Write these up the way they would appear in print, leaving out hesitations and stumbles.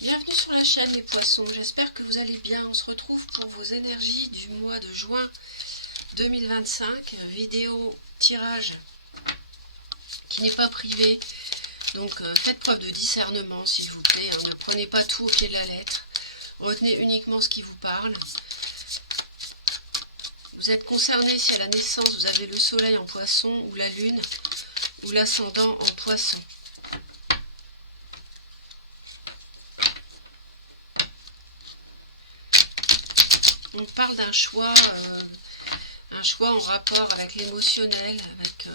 Bienvenue sur la chaîne les poissons, j'espère que vous allez bien. On se retrouve pour vos énergies du mois de juin 2025, vidéo tirage qui n'est pas privé, donc faites preuve de discernement s'il vous plaît, hein. Ne prenez pas tout au pied de la lettre, retenez uniquement ce qui vous parle. Vous êtes concerné si à la naissance vous avez le soleil en poisson ou la lune ou l'ascendant en poisson. On parle d'un choix, en rapport avec l'émotionnel, avec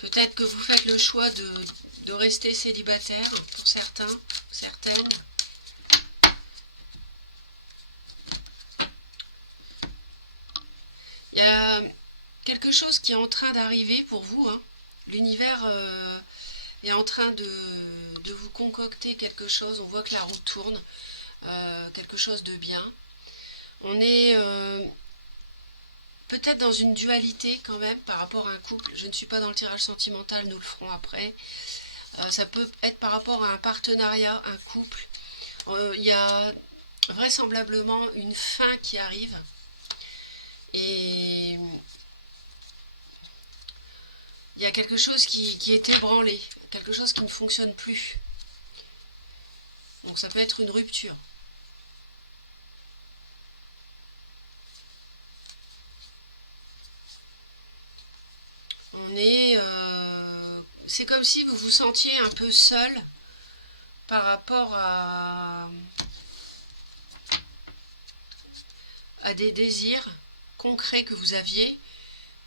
peut-être que vous faites le choix de rester célibataire pour certains, certaines. Il y a quelque chose qui est en train d'arriver pour vous, hein. L'univers est en train de vous concocter quelque chose. On voit que la roue tourne, quelque chose de bien. On est peut-être dans une dualité quand même par rapport à un couple. Je ne suis pas dans le tirage sentimental, nous le ferons après. Ça peut être par rapport à un partenariat, un couple. Il y a vraisemblablement une fin qui arrive. Et il y a quelque chose qui est ébranlé, quelque chose qui ne fonctionne plus. Donc ça peut être une rupture. C'est comme si vous vous sentiez un peu seul par rapport à des désirs concrets que vous aviez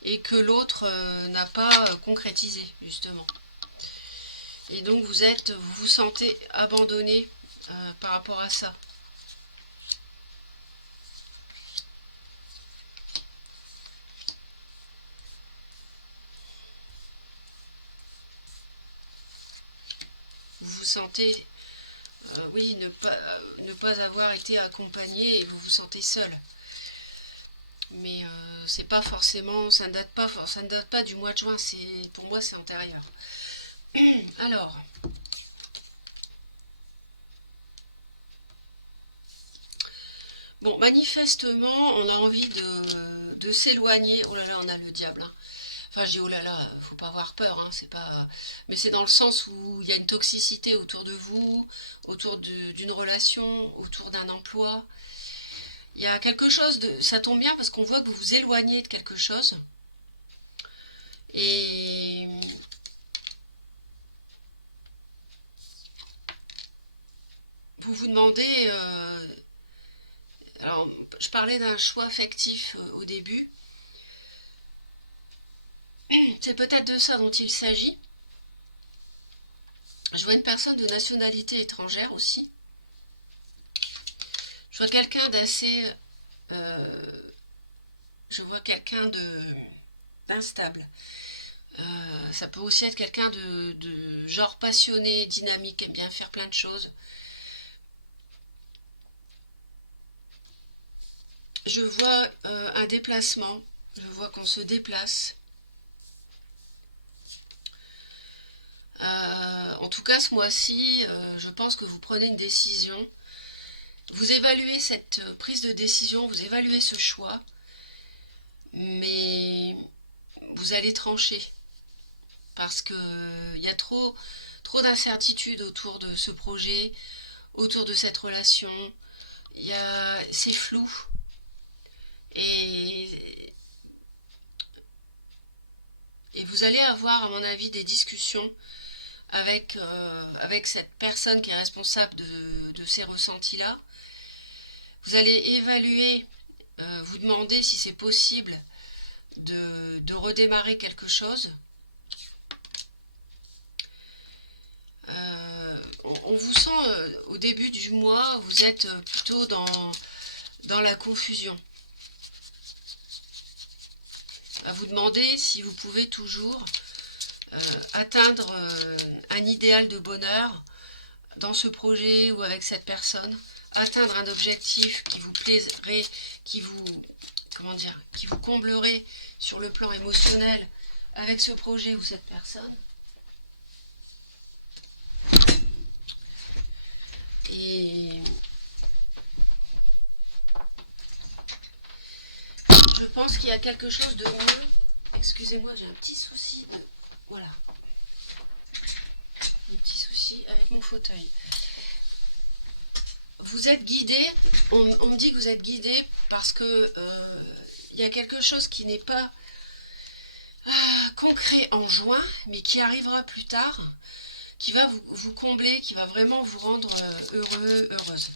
et que l'autre n'a pas concrétisé justement. Et donc vous vous sentez abandonné par rapport à ça. Vous vous sentez, oui, ne pas avoir été accompagné et vous vous sentez seul. Mais c'est pas forcément, ça ne date pas du mois de juin. Pour moi, c'est antérieur. Alors, bon, manifestement, on a envie de s'éloigner. Oh là là, on a le diable, hein. Enfin, je dis oh là là, faut pas avoir peur, hein, c'est pas. Mais c'est dans le sens où il y a une toxicité autour de vous, autour d'une relation, autour d'un emploi. Il y a quelque chose de. Ça tombe bien parce qu'on voit que vous vous éloignez de quelque chose. Et vous vous demandez. Alors, je parlais d'un choix affectif au début. C'est peut-être de ça dont il s'agit. Je vois une personne de nationalité étrangère aussi. Je vois quelqu'un d'assez. euh, je vois quelqu'un d'instable. Ça peut aussi être quelqu'un de genre passionné, dynamique, aime bien faire plein de choses. Je vois un déplacement, je vois qu'on se déplace. En tout cas, ce mois-ci, je pense que vous prenez une décision. Vous évaluez cette prise de décision, vous évaluez ce choix, mais vous allez trancher parce que il y a trop d'incertitudes autour de ce projet, autour de cette relation. C'est flou et, et vous allez avoir, à mon avis, des discussions avec cette personne qui est responsable de ces ressentis-là. Vous allez évaluer, vous demander si c'est possible de redémarrer quelque chose. On vous sent au début du mois, vous êtes plutôt dans la confusion. À vous demander si vous pouvez toujours atteindre un idéal de bonheur dans ce projet ou avec cette personne, atteindre un objectif qui vous plairait, qui vous, comment dire, qui vous comblerait sur le plan émotionnel avec ce projet ou cette personne. quelque chose de mieux. Excusez-moi, j'ai un petit souci de... Voilà. Un petit souci avec mon fauteuil. Vous êtes guidé, on me dit que vous êtes guidé parce que il y a quelque chose qui n'est pas concret en juin, mais qui arrivera plus tard, qui va vous combler, qui va vraiment vous rendre heureux, heureuse.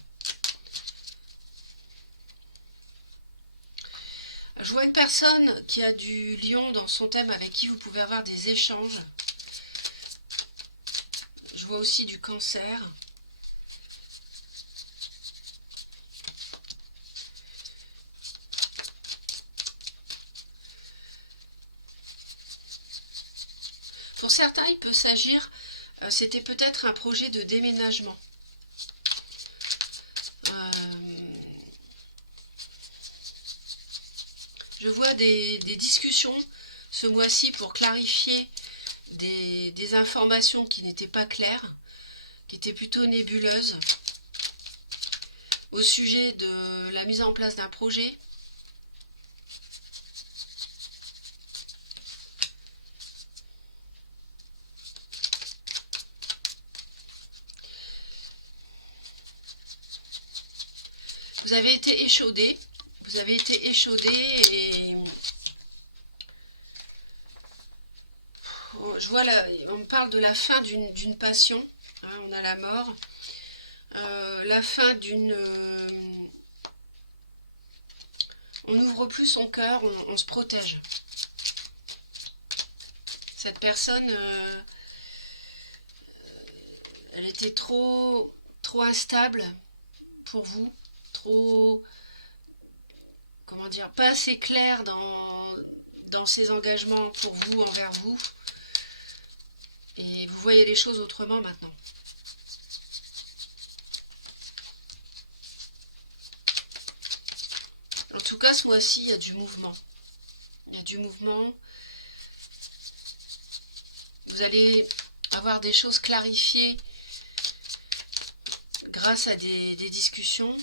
Je vois une personne qui a du lion dans son thème avec qui vous pouvez avoir des échanges. Je vois aussi du cancer. Pour certains, il peut s'agir, c'était peut-être un projet de déménagement. Je vois des discussions ce mois-ci pour clarifier des informations qui n'étaient pas claires, qui étaient plutôt nébuleuses, au sujet de la mise en place d'un projet. Vous avez été échaudé, et je vois là, on me parle de la fin d'une passion, hein, on a la mort, la fin d'une... on n'ouvre plus son cœur, on se protège. Cette personne, elle était trop instable pour vous, trop, comment dire, pas assez claire dans ses engagements pour vous, envers vous. Et vous voyez les choses autrement maintenant. En tout cas, ce mois-ci, il y a du mouvement. Il y a du mouvement. Vous allez avoir des choses clarifiées grâce à des discussions.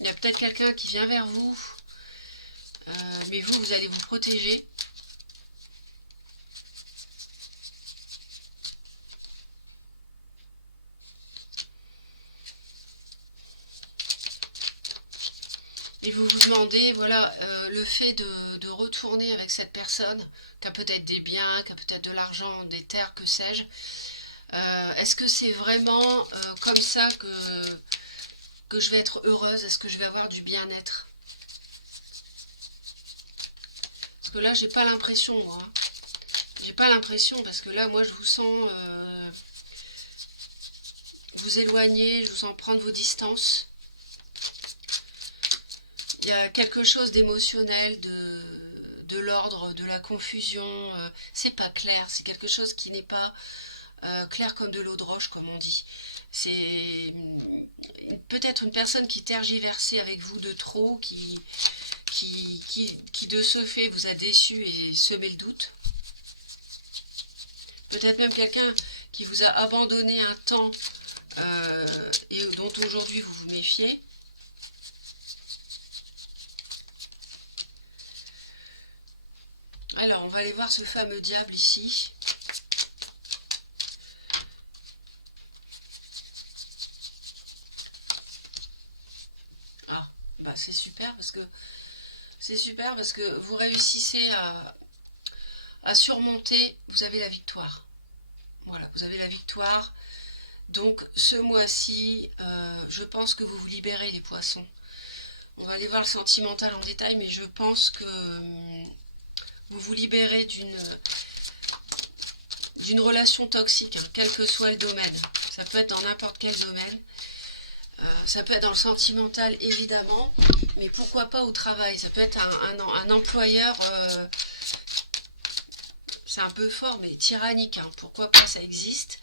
Il y a peut-être quelqu'un qui vient vers vous, mais vous allez vous protéger. Et vous vous demandez, voilà, le fait de retourner avec cette personne, qui a peut-être des biens, qui a peut-être de l'argent, des terres, que sais-je, est-ce que c'est vraiment comme ça que je vais être heureuse? Est-ce que je vais avoir du bien-être? Parce que là, j'ai pas l'impression, moi. Hein. J'ai pas l'impression, parce que là, moi, je vous sens vous éloigner, je vous sens prendre vos distances. Il y a quelque chose d'émotionnel, de l'ordre, de la confusion. C'est pas clair, c'est quelque chose qui n'est pas clair comme de l'eau de roche, comme on dit. C'est peut-être une personne qui tergiversait avec vous de trop, qui de ce fait vous a déçu et semé le doute. Peut-être même quelqu'un qui vous a abandonné un temps et dont aujourd'hui vous vous méfiez. Alors, on va aller voir ce fameux diable ici. Ah, bah c'est super parce que vous réussissez à surmonter, vous avez la victoire. Voilà, vous avez la victoire. Donc, ce mois-ci, je pense que vous vous libérez, les poissons. On va aller voir le sentimental en détail, mais je pense que vous vous libérez d'une relation toxique, hein, quel que soit le domaine. Ça peut être dans n'importe quel domaine. Ça peut être dans le sentimental, évidemment, mais pourquoi pas au travail? Ça peut être un employeur, c'est un peu fort, mais tyrannique. Hein, pourquoi pas, ça existe.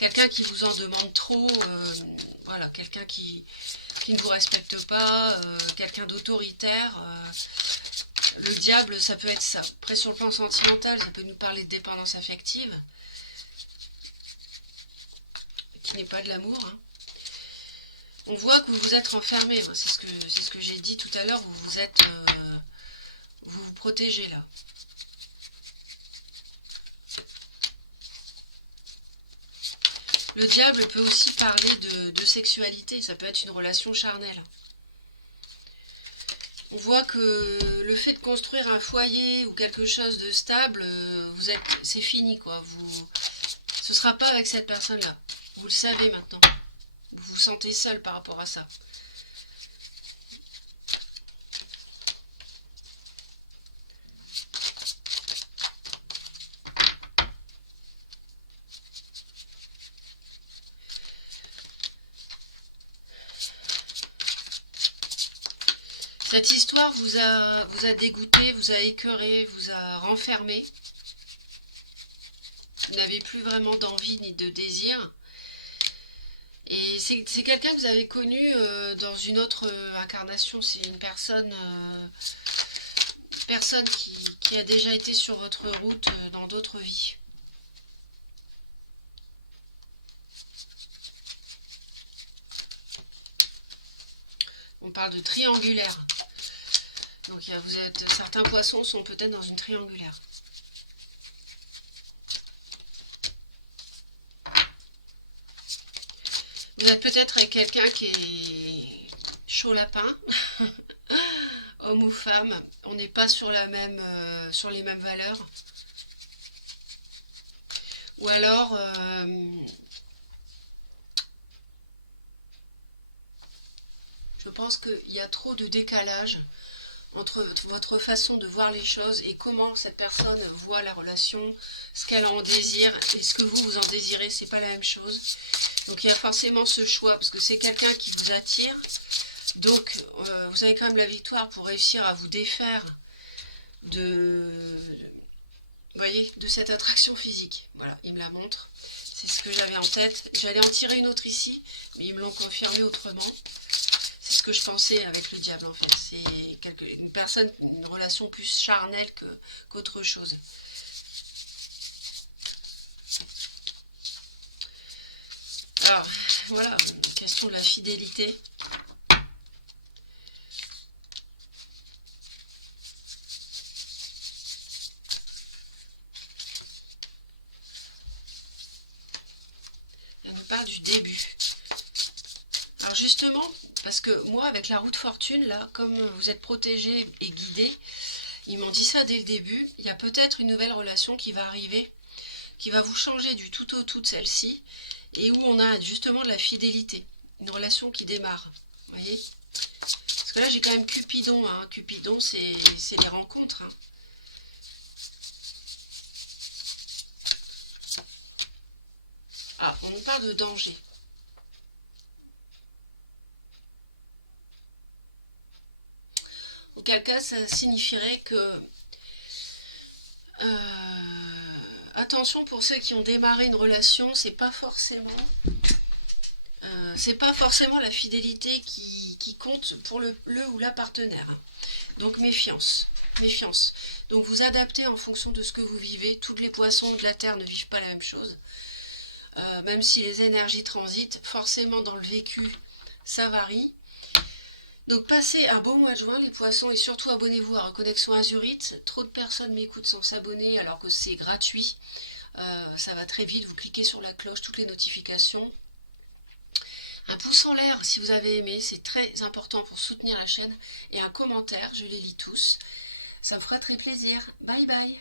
Quelqu'un qui vous en demande trop, voilà, quelqu'un qui ne vous respecte pas, quelqu'un d'autoritaire. Le diable, ça peut être ça. Après, sur le plan sentimental, ça peut nous parler de dépendance affective, qui n'est pas de l'amour. Hein. On voit que vous vous êtes renfermé. C'est ce que j'ai dit tout à l'heure. Vous vous êtes protéger là. Le diable peut aussi parler de sexualité, ça peut être une relation charnelle. On voit que le fait de construire un foyer ou quelque chose de stable, c'est fini quoi. Ce sera pas avec cette personne-là. Vous le savez maintenant. Vous vous sentez seul par rapport à ça. Cette histoire vous a dégoûté, vous a écœuré, vous a renfermé. Vous n'avez plus vraiment d'envie ni de désir. Et c'est quelqu'un que vous avez connu dans une autre incarnation. C'est une personne qui a déjà été sur votre route dans d'autres vies. On parle de triangulaire. Donc certains poissons sont peut-être dans une triangulaire. Vous êtes peut-être avec quelqu'un qui est chaud lapin, homme ou femme. On n'est pas sur sur les mêmes valeurs. Ou alors, je pense qu'il y a trop de décalage entre votre façon de voir les choses et comment cette personne voit la relation, ce qu'elle en désire et ce que vous en désirez, c'est pas la même chose. Donc il y a forcément ce choix parce que c'est quelqu'un qui vous attire. Donc vous avez quand même la victoire pour réussir à vous défaire de cette attraction physique. Voilà, il me la montre. C'est ce que j'avais en tête. J'allais en tirer une autre ici, mais ils me l'ont confirmé autrement. C'est ce que je pensais avec le diable en fait. C'est une relation plus charnelle qu'autre chose. Alors, voilà, question de la fidélité. Elle nous parle du début. Alors justement, parce que moi, avec la roue de fortune, là, comme vous êtes protégé et guidé, ils m'ont dit ça dès le début, il y a peut-être une nouvelle relation qui va arriver, qui va vous changer du tout au tout de celle-ci, et où on a justement de la fidélité, une relation qui démarre, vous voyez. Parce que là, j'ai quand même Cupidon, hein. Cupidon, c'est les rencontres, hein. Ah, on nous parle de danger. Auquel cas, ça signifierait que attention pour ceux qui ont démarré une relation, c'est pas forcément la fidélité qui compte pour le ou la partenaire. Donc méfiance, méfiance. Donc vous adaptez en fonction de ce que vous vivez. Tous les poissons de la terre ne vivent pas la même chose. Même si les énergies transitent, forcément dans le vécu, ça varie. Donc passez un beau mois de juin les poissons et surtout abonnez-vous à Reconnexion Azurite. Trop de personnes m'écoutent sans s'abonner alors que c'est gratuit. Ça va très vite, vous cliquez sur la cloche, toutes les notifications. Un pouce en l'air si vous avez aimé, c'est très important pour soutenir la chaîne. Et un commentaire, je les lis tous. Ça me ferait très plaisir. Bye bye.